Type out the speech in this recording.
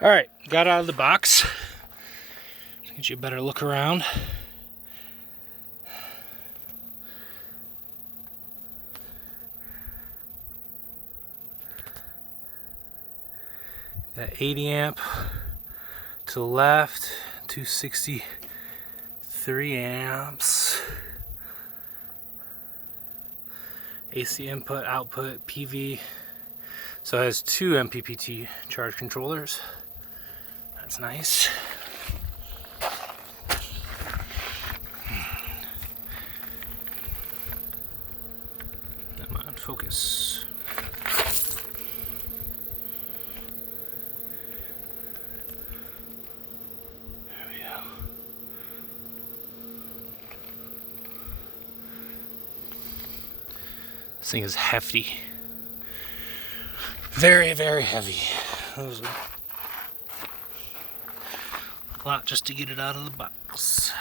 Alright, got out of the box. Get you a better look around. Got 80 amp to the left, 263 amps. AC input, output, PV. So it has two MPPT charge controllers. That's nice. Come on, focus. There we go. This thing is hefty. Very, very heavy. That was a lot just to get it out of the box.